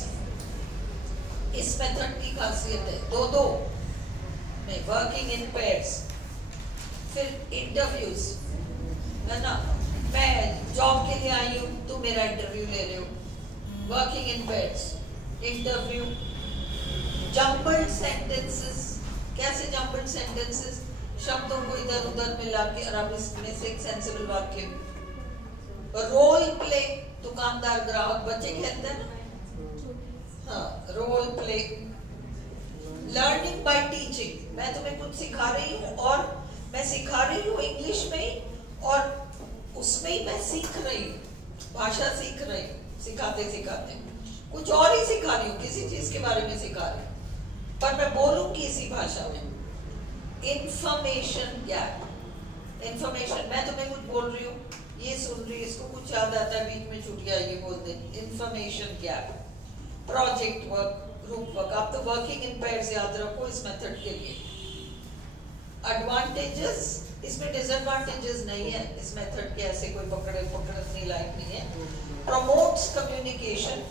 इस मेथड की खासियत है, दो में वर्किंग इन पेयर्स। फिर इंटरव्यूज है ना, मैं जॉब के लिए आई हूँ, तुम मेरा इंटरव्यू ले रहे हो, working in pairs, interview. Jumbled sentences, कैसे जम्बल्ड सेंटेंसेस, शब्दों को इधर उधर मिला के और अब इसमें से एक सेंसिबल वाक्य। रोल प्ले, दुकानदार ग्राहक, बच्चे खेलते हैं ना, हाँ, role play. Learning by teaching, मैं तुम्हें कुछ सिखा रही हूँ और मैं सिखा रही हूँ इंग्लिश में और उसमें ही मैं सीख रही हूँ, भाषा सीख रही हूँ, सिखाते सिखाते कुछ और ही सिखा रही हूँ, किसी चीज के बारे में सिखा रही हूँ पर मैं बोलूंगी इसी भाषा में। इंफॉर्मेशन गैप, इंफॉर्मेशन, मैं तुम्हें कुछ बोल रही हूँ, ये सुन रही, इसको कुछ याद आता है, बीच में छूट गया, ये बोल दे, information gap. Project work, group work, आप तो वर्किंग इन पेयर्स याद रखो इस मेथड के लिए। एडवांटेजेस, इसमें डिसएडवांटेजेस नहीं है इस मेथड के, ऐसे कोई पकड़ने लायक नहीं है। प्रमोट्स कम्युनिकेशन,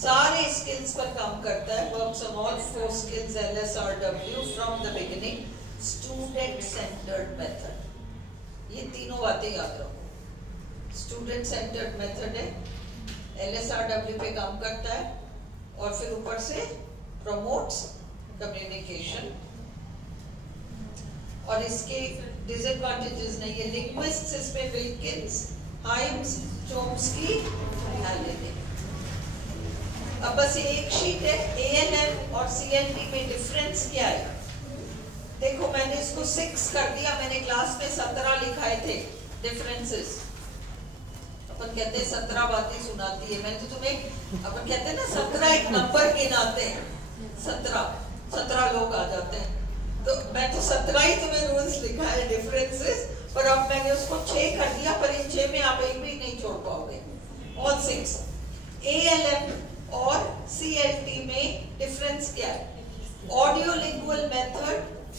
सारे स्किल्स पर काम करता है, works on all 4 skills LSRW from the beginning, student centred method, ये तीनों बातें याद रखो। स्टूडेंट सेंटर्ड मेथड है, LSRW पे काम करता है और फिर ऊपर से प्रमोट्स कम्युनिकेशन। और इसके डिसएडवांटेजेस नहीं है। लिंग्विस्ट्स इसमें विल्किंस, हाइम्स, चोम्स्की, हैलेनी। अब बस एक शीट है, ALM और CLT में डिफरेंस क्या है? देखो मैंने इसको 6 कर दिया, मैंने क्लास में 17 लिखाए थे डिफरेंसेस। अपन कहते हैं 17 बातें सुनाती है, मैंने तो तुम्हें, अपन कहते हैं ना 17 एक नंबर गिनाते हैं, 17 लोग आ जाते हैं, तो मैं तो 17 ही तुम्हें रूल्स लिखा है डिफरेंसेस, पर अब मैंने उसको 6 कर दिया, पर इन 6 में आप एक भी नहीं छोड़ पाओगे, ऑल 6। ALM और CLT में डिफरेंस क्या है? Audio lingual method,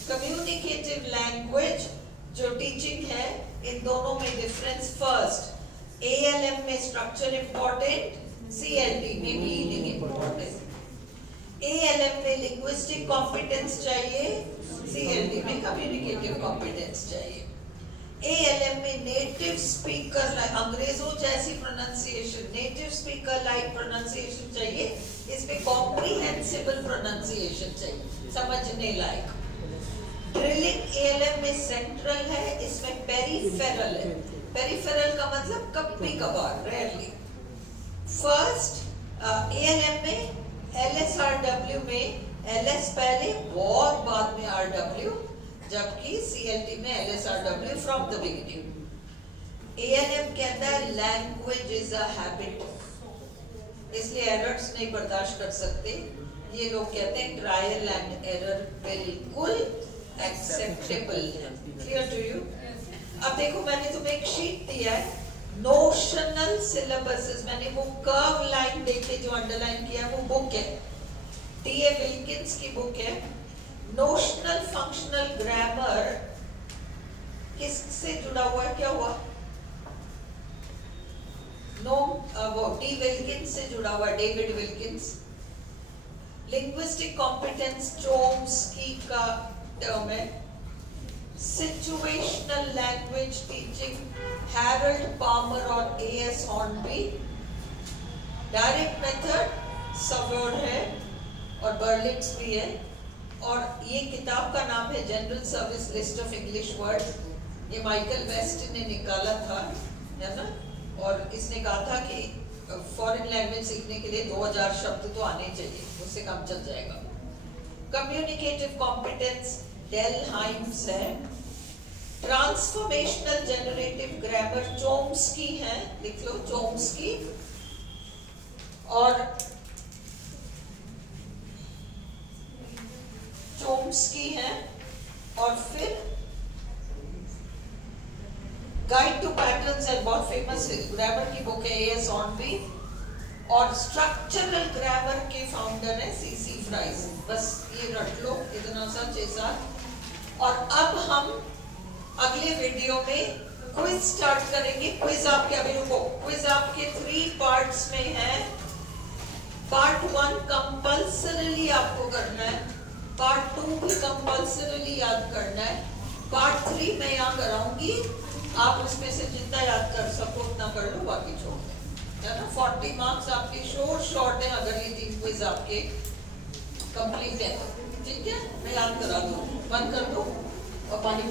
communicative language जो टीचिंग है, इन दोनों में डिफरेंस। फर्स्ट, ALM में स्ट्रक्चर इंपॉर्टेंट, CLT में मीनिंग इंपॉर्टेंट। ALM में लिंग्विस्टिक कॉम्पिटेंस चाहिए, CLT में कम्युनिकेटिव कॉम्पिटेंस चाहिए। ALM में नेटिव स्पीकर लाइक, अंग्रेजों जैसी pronunciation, native speaker like pronunciation चाहिए, इसमें कॉम्प्रिहेंसिबल प्रोनाउंसिएशन चाहिए, समझने लायक। ड्रिलिंग ALM में सेंट्रल है, इसमें पेरिफेरल है। पेरिफेरल का मतलब कभी कभार, रेयरली। फर्स्ट ALM में LSRW में LS पहले, और बाद में RW, जबकि CLT में LSRW from the beginning. ANM कहता है लैंग्वेज इज अ हैबिट, इसलिए एरर्स नहीं बर्दाश्त कर सकते। ये लोग कहते हैं ट्रायल एंड एरर बिल्कुल एक्सेप्टेबल है। Clear to you? अब देखो मैंने तुम्हें एक शीट दिया है, नोशनल सिलेबसेस। मैंने वो कर्व लाइन देखे जो अंडरलाइन किया वो बुक है, टीए विल्किंस की बुक है। नोशनल फंक्शनल ग्रामर किससे जुड़ा हुआ है? क्या हुआ? वो डी विल्किंस से जुड़ा हुआ है, David Wilkins. Linguistic competence Chomsky का टर्म है। Situational language teaching Harold Palmer और A.S. हॉर्नबी। डायरेक्ट मेथड सवर्ड है और बर्लिट्स भी है। और ये किताब का नाम है general service list of English words. ये माइकल वेस्ट ने निकाला था, है ना? और इसने कहा था कि फॉरेन लैंग्वेज सीखने के लिए 2000 शब्द तो आने चाहिए, उससे कम चल जाएगा। कम्युनिकेटिव कॉम्पिटेंस डेल हाइम्स है। ट्रांसफॉर्मेशनल जनरेटिव ग्रामर चोम्स्की है, लिख लो चोम्स्की। और चोम्स्की है। और फिर गाइड टू पैटर्न्स है, बहुत फेमस ग्रामर की बुक है, A.S. हॉर्नबी। और स्ट्रक्चरल ग्रामर के फाउंडर है C.C. फ्राइज। बस ये रट लो, इतना सा 6-7। और अब हम अगले वीडियो में क्विज स्टार्ट करेंगे। क्विज आपके, अभी रुको, क्विज आपके 3 पार्ट्स में है। पार्ट 1 कंपल्सरीली आपको करना है, पार्ट 2 भी कंपल्सरीली याद करना है, पार्ट 3 मैं यहाँ कराऊंगी, आप उसमें से जितना याद कर सको उतना कर लो, बाकी छोड़ दें, है ना? 40 मार्क्स आपके शॉर्ट है अगर ये 3 क्विज आपके कंप्लीट है, ठीक है? मैं याद करा दूँ, बंद कर दो और पानी